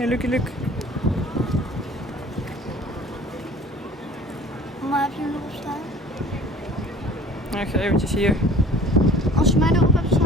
Hey, Lucky Luke. Mama, heb je hem erop staan? Nou, ik ga eventjes hier. Als je mij erop hebt staan.